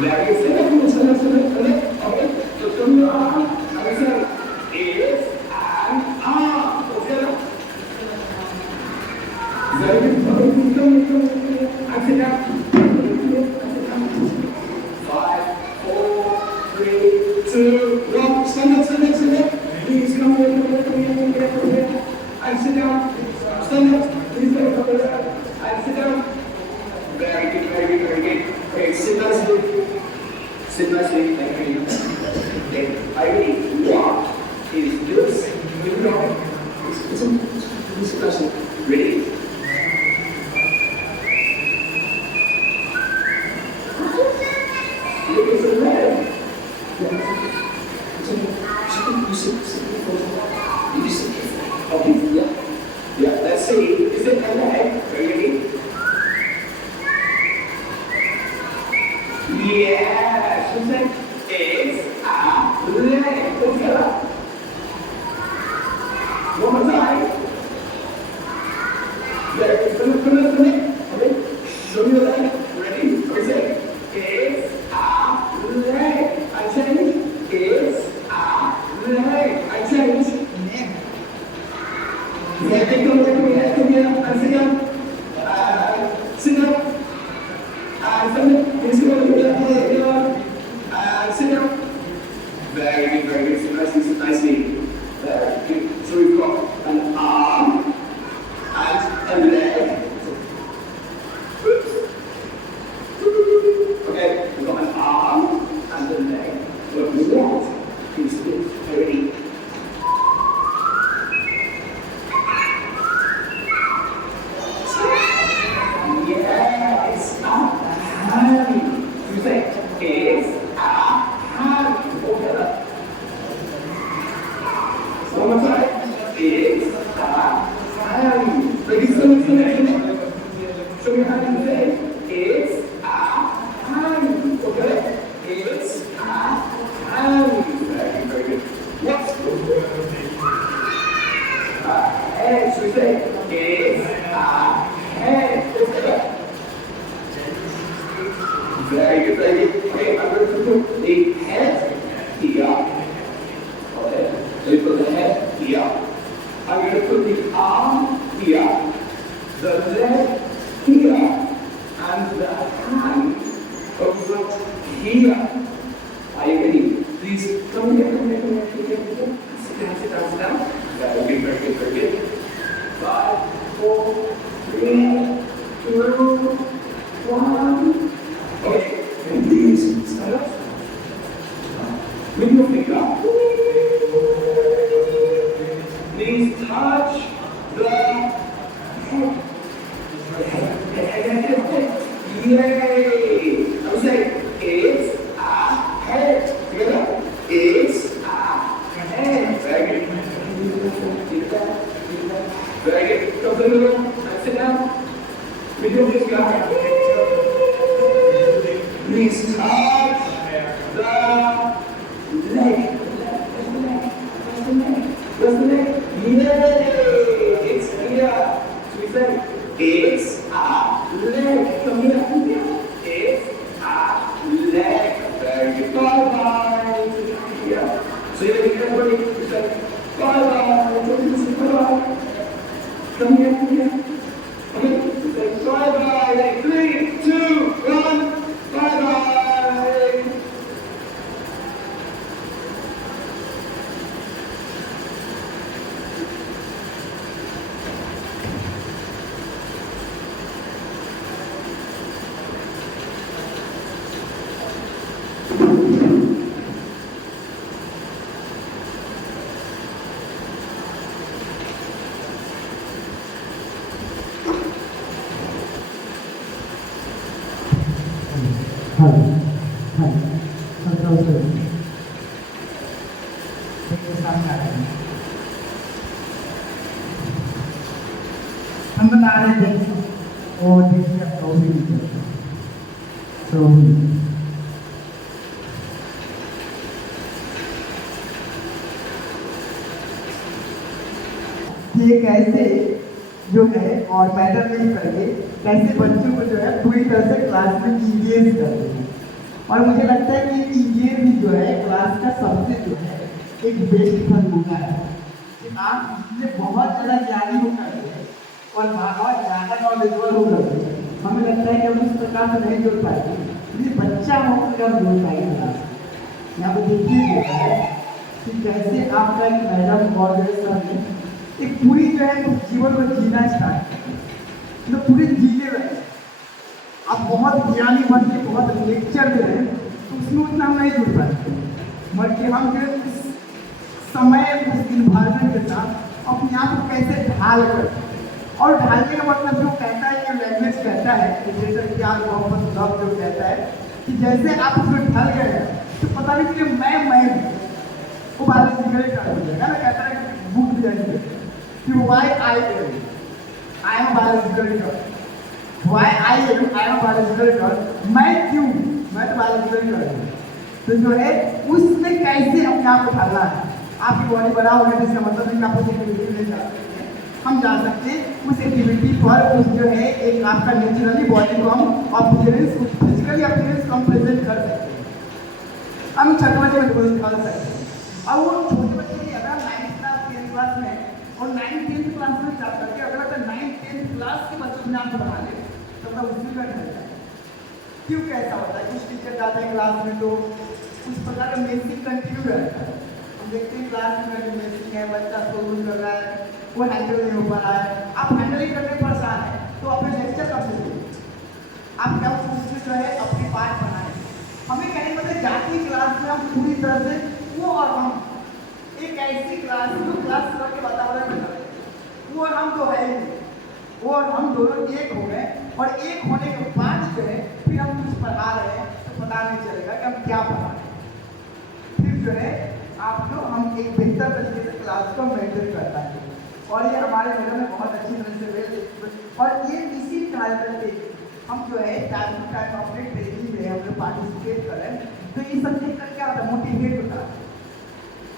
Very select. Okay. So turn your arm and say is and are. Okay. Very good. Come. And sit down. 5, 4, 3, 2, 1. Stand up. Please come here. And sit down. Stand up. Please come here. And sit down. Very good. Okay, sit nicely. Thank you. Okay, I ready. What is this? Here we go. It's a question. Ready? Look at the leg. You sit. Okay, yeah. Let's see. Is it a leg? Ready? Yes. It's a leg. Okay. One more time. There. Come in. Okay. Show me the leg. Ready? Is it? It's a leg. I change. It's a leg. I change. Yeah, come here. And sit down. Sit down. Please come here. Sit down. Very good. Sit nicely. Very good. So we've got an arm and a leg. Oops. Okay, we've got an arm and a leg. What we want is this. Ready? Yes, a hand. You say, it's a hand. Okay. One more time. It's a hand. Ladies, show me how you say, it's a hand. Okay? It's a hand. Very good. What's a head? So we say, it's a head. Okay. Very good. Okay, I'm going to put the head here. Okay. So you put the head here. I'm going to put the arm here, the leg here, and the hand over here. Are you ready? Please come here. Sit down. Very good. 5, 4, 3, 2, 1. Okay, and please stand up. With your finger, please touch the head. Yay! I would say, it's a head. Together. It's a head. Very good. Very good. Come to the middle and sit down. With your finger. Please touch the leg. Where's the leg? Yay! It's here. So we say, it's a leg. Come here. It's a leg. Very good. Bye-bye. Yeah. So you're going to get everybody. We say, bye-bye. Come here. Okay. We say, bye-bye. 3, 2, 1. Bye-bye. हम बता रहे थे और देखिए ये कैसे जो है और मैडम नहीं करके कैसे बच्चों को जो है पूरी तरह से क्लास में इंगेज करते हैं। और मुझे लगता है कि ये भी जो है क्लास का सबसे जो है एक बेस्ट फल होता है कि आप इससे बहुत ज़्यादा ज्ञानी होकर के और बहुत ज़्यादा नॉलेजेबल होकर हमें लगता है कि हम इस प्रकार से नहीं जुड़ पाएंगे, यदि बच्चा होकर हम जुड़ पाएंगे क्लास। यहाँ पर देखिए जो है कि कैसे आपका एक मैडम और सर ने एक पूरी जो है जीवन को जीना स्टार्ट किया, मतलब पूरे जीने रहे। आप बहुत ज्ञानी बन के बहुत लेक्चर दे रहे हैं तो उसमें उतना हम नहीं जुड़ पाते, बल्कि हम जो उस समय उस इन्वायरमेंट के साथ अपने आप को कैसे ढाल कर, और ढालने का मतलब जो कहता है कि लैंग्वेज कहता है कि जैसे प्यार मोहब्बत लव जो कहता है कि जैसे आप उसमें ढल गए हैं तो पता नहीं कि मैं वो बात निकल कर हो जाएगा ना, कहता है बुक भी जाएंगे कि why I am biological Why I am biological girl? मैं क्यों? मैं तो biological girl हूँ। तो जो है उसमें कैसे अपने आप को ढालना है, आपकी बॉडी बड़ा होने से इसका मतलब है कि आप उस एक्टिविटी में जा सकते हैं, हम जा सकते हैं उस एक्टिविटी पर, उस जो है एक आपका नेचुरली बॉडी को हम अपीयरेंस फिजिकली अपीयरेंस को हम प्रेजेंट कर सकते हैं। हम छोटे बच्चे को दिखा सकते हैं। अब वो छोटे बच्चे की अगर 9th क्लास 10th क्लास में और 9th 10th क्लास में जा करके अगर 9th 10th क्लास के बच्चों में आपको बना ले तो उसी का ढल जाए। क्यों कैसा होता है? कुछ टीचर जाते हैं क्लास में तो उस प्रकार का मेसिंग कंटिन्यू रहता है, हम देखते हैं क्लास में मेसिंग है, बच्चा स्कूल कर रहा है, वो हैंडल नहीं हो पा रहा है, आप हैंडल ही करने परेशान है तो अपने लेक्चर कर सकते, आप क्या उसमें जो है अपने पार्ट बनाए। हमें कहने मतलब जाती क्लास में हम पूरी तरह से वो और हम एक ऐसी क्लास जो क्लास के वातावरण में रहे, वो और हम तो है ही नहीं, वो और हम दोनों एक हो गए, और एक होने के बाद जो है फिर हम कुछ पढ़ा रहे हैं तो पता नहीं चलेगा कि हम क्या पढ़ा रहे हैं। फिर जो है आप लोग हम एक बेहतर तरीके से क्लास को मेंटेन करता है, और ये हमारे मैडम ने बहुत अच्छी तरह से वेल, और ये इसी कारण से हम जो है टाइम टू टाइम अपने ट्रेनिंग में हम लोग पार्टिसिपेट करें तो ये सब देख कर क्या होता है, मोटिवेट होता है,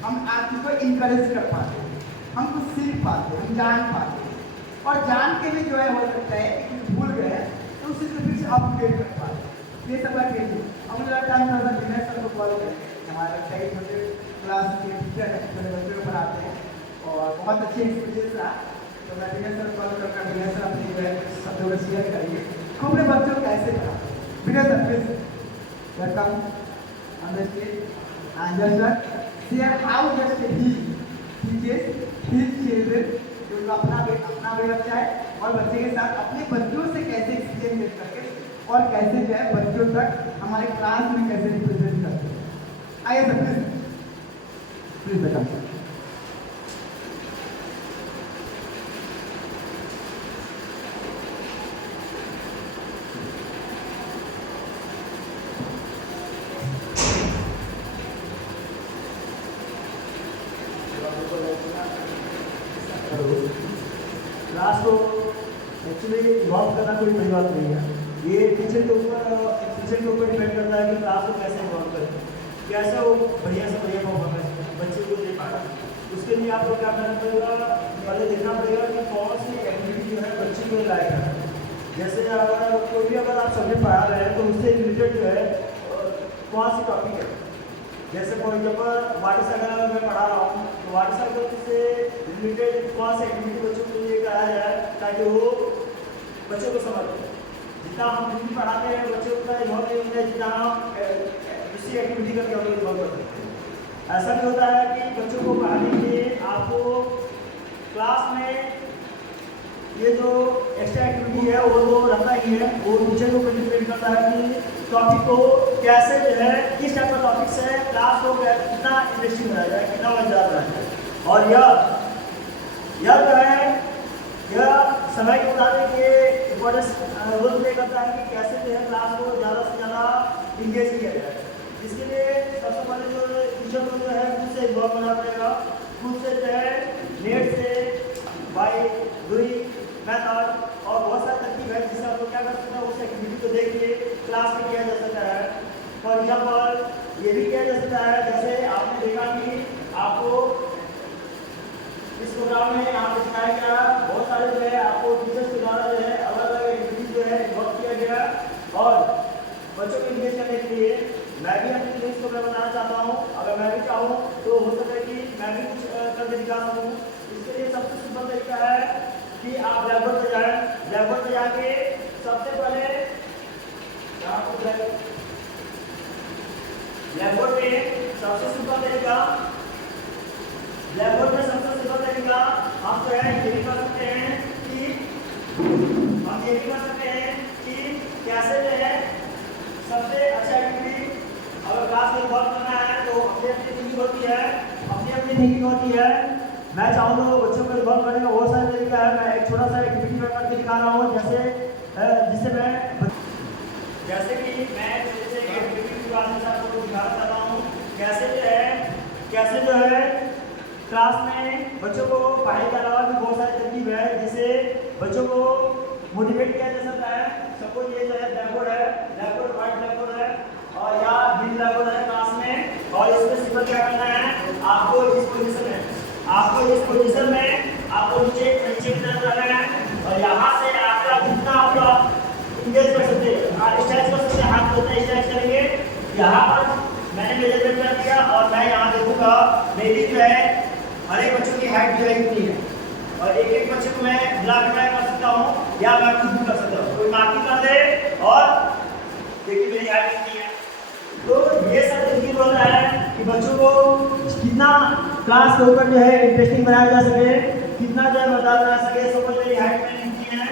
हम आदमी को इंकरेज कर पाते हैं, हम कुछ सीख पाते हैं, हम जान पाते हैं, और जान के भी जो है हो सकता है कि भूल गए तो उसी से फिर से अपडेट कर पाते। ये सब का ट्रेनिंग हम लोग टाइम थोड़ा दिनेश सर को कॉल करें, हमारे कई छोटे क्लास के टीचर हैं, छोटे बच्चों को पढ़ाते हैं और बहुत अच्छी एक्सपीरियंस रहा, तो मैं दिनेश सर कॉल करके दिनेश सर अपनी जो है शब्दों को शेयर करेंगे तो अपने बच्चों को कैसे पढ़ाते हैं। Dinesh sir please welcome on the stage and just share how just he teachers his children, जो अपना बच्चा है और बच्चे के साथ अपने बच्चों से कैसे एक्सचेंज करके और कैसे जो है बच्चों तक हमारे क्लास में कैसे रिप्रेजेंट करते हैं। आइए सर प्लीज बेटा। क्लास को एक्चुअली इन्वॉल्व करना कोई बड़ी बात नहीं है, ये टीचर के ऊपर डिपेंड करता है कि क्लास को कैसे इन्वॉल्व करें, कैसे वो बढ़िया से बढ़िया परफॉर्मेंस बच्चे को दे पाएगा। उसके लिए आपको क्या करना पड़ेगा, पहले देखना पड़ेगा कि कौन सी एक्टिविटी जो है बच्चे को लायक है। जैसे अगर कोई भी अगर आप सब्जेक्ट पढ़ा रहे हैं तो उससे रिलेटेड जो है कौन सी टॉपिक है, जैसे फॉर एग्जाम्पल वाटर साइकिल मैं पढ़ा रहा हूँ तो वाटर साइकिल से रिलेटेड कौन सी एक्टिविटी बच्चों के लिए कराया जाए ताकि वो बच्चों को समझ लें। जितना हम हिंदी पढ़ाते हैं बच्चों का इन्वॉल्व नहीं होता है जितना हम दूसरी एक्टिविटी करके हम लोग इन्वॉल्व करते हैं। ऐसा भी होता है कि बच्चों को पढ़ाने के लिए आपको क्लास में ये जो एक्स्ट्रा एक्टिविटी है वो तो रहता ही है, वो टीचर को डिपेंड करता है कि टॉपिक को कैसे जो है किस टाइप का टॉपिक से क्लास को कितना इंटरेस्टिंग बनाया जाए, कितना मजेदार बनाया जाए। और यह जो है यह समय के मुताबिक ये इम्पोर्टेंस रोल प्ले करता है कि कैसे जो है क्लास को ज़्यादा से ज़्यादा इंगेज किया जाए। इसके लिए सबसे पहले जो टीचर को जो है खुद से इन्वॉल्व करना पड़ेगा, खुद से जो है नेट से बाई डूइंग मेथड और बहुत सारे तरकीब है जिससे आप लोग क्या कर सकते हैं उस एक्टिविटी को देख के क्लास में किया जा सकता है। फॉर एग्जाम्पल ये भी किया जा सकता है, जैसे आपने देखा कि आपको इस प्रोग्राम में यहाँ पे सिखाया गया बहुत सारे जो है आपको टीचर्स के द्वारा जो है अलग अलग एक्टिविटीज जो है इन्वॉल्व किया गया और बच्चों को इंगेज करने के लिए मैं भी अपनी फीलिंग्स को मैं बताना चाहता हूँ। अगर मैं भी चाहूँ तो हो सकता है कि मैं भी कुछ करके दिखा सकूँ। इसके लिए सबसे सिंपल तरीका है कि आप ब्लैक बोर्ड पे जाएं। ब्लैक बोर्ड पे जाके सबसे पहले यहाँ पर ब्लैक बोर्ड पे सबसे सिंपल तरीका हम जो है ये भी कर सकते हैं कि कैसे जो है सबसे अच्छा एक्टिविटी अगर क्लास में इन्वॉल्व करना है तो अपनी थिंकिंग होती है। मैं चाहूँ तो बच्चों को इन्वॉल्व करने का बहुत सारे तरीका है। मैं एक छोटा सा एक्टिविटी करके दिखा रहा हूँ, जैसे कि मैं एक्टिविटी क्लास में आपको दिखाना चाहता हूँ कैसे जो है क्लास में बच्चों को पढ़ाई के अलावा भी बहुत सारे तरकीब है जिससे बच्चों को मोटिवेट किया जा सकता है। सपोज ये जो है ब्लैकबोर्ड व्हाइट ब्लैकबोर्ड है और या ग्रीन ब्लैकबोर्ड है क्लास में, और इसमें सिंपल क्या करना है, आपको इस पोजीशन में आपको नीचे की तरफ रखना है और यहाँ से आपका जितना आप इंगेज कर सकते हैं, स्ट्रेच कर सकते हैं, हाथ को स्ट्रेच करेंगे। यहाँ पर मैंने मेजरमेंट कर दिया और मैं यहाँ देखूंगा मेरी जो है हर एक बच्चों की हाइट जो है कितनी है, और एक एक बच्चे को मैं बुला के कर सकता हूँ या मैं खुद भी कर सकता हूँ। कोई मार्किंग कर दे और देखिए मेरी हाइट कितनी है। तो ये सब देखिए बोल रहा है कि बच्चों को कितना क्लास के ऊपर जो है इंटरेस्टिंग बनाया जा सके, कितना जो है बताया जा सके। सपोज मेरी हाइट में कितनी है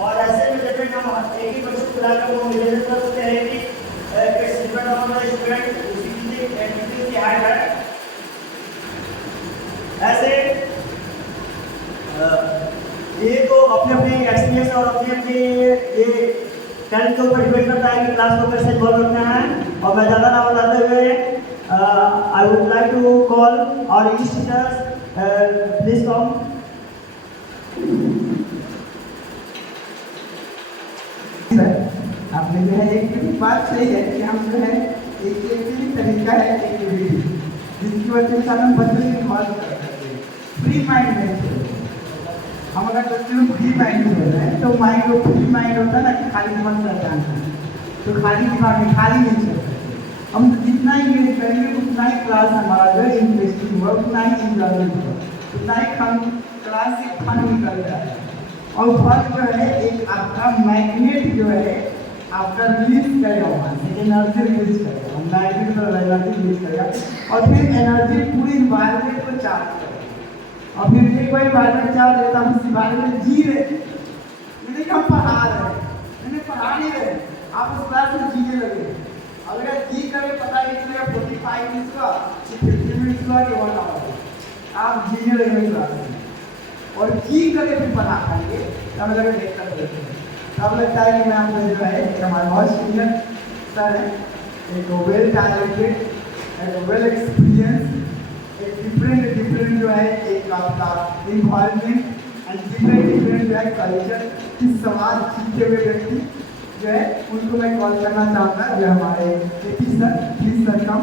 और ऐसे मेजरमेंट हम एक ही बच्चे को बुला कर वो मेजरमेंट कर सकते हैं कि it's depend on the student उसकी हाइट है। ऐसे ये तो अपने एक्सपीरियंस और अपने ये टैलेंट के ऊपर डिपेंड करता है कि क्लास को कैसे इन्वॉल्व करना है। और मैं ज़्यादा ना बताते हुए I would like to call our English teachers please come. आपने जो है एक बात सही है कि हम जो है एक तरीका है एक्टिविटी जिसकी वजह से हम बच्चों को इन्वॉल्व कर सकते हैं। फ्री माइंड में हम अगर बच्चे में फ्री माइंड हो रहे हैं तो माइंड को फ्री माइंड होता है ना कि खाली दिमाग से जानना है, तो खाली दिमाग में खाली नहीं चल सकते। हम जितना इंगेज करेंगे उतना ही क्लास हमारा जो है इंटरेस्टिंग हुआ, उतना ही इंजॉयमेंट हुआ, उतना ही क्लास से फन निकल जाए। और फन जो है एक आपका मैग्नेट जो है आपका रिलीज करेगा, वहाँ से एनर्जी रिलीज करेगा, मैग्नेट पर एनर्जी रिलीज करेगा और फिर एनर्जी पूरी इन्वायरमेंट को चार्ज करेगा। और फिर एक बार इन्वायरमेंट चार्ज रहता है, उस इन्वायरमेंट में जी रहे, यानी कि हम पढ़ा रहे हैं, यानी पढ़ा नहीं रहे, आप उस क्लास में जीने लगे। अगर जी करें पता नहीं चलेगा 45 मिनट्स का, 50 मिनट्स का कि 1 आवर, आप जीने लगे क्लास में और जी करके फिर पढ़ा पाएंगे तब लगे देखकर देते हैं। तब लगता है कि मैं आपको जो है हमारे बहुत सीनियर सर है, एक वेल टैलेंटेड, एक वेल एक्सपीरियंस, एक डिफरेंट जो है एक आपका इन्वायरमेंट एंड डिफरेंट जो है कल्चर की समाज सीखते हुए व्यक्ति जो है उनको मैं कॉल करना चाहूँगा, जो हमारे सर प्लीज सर कम।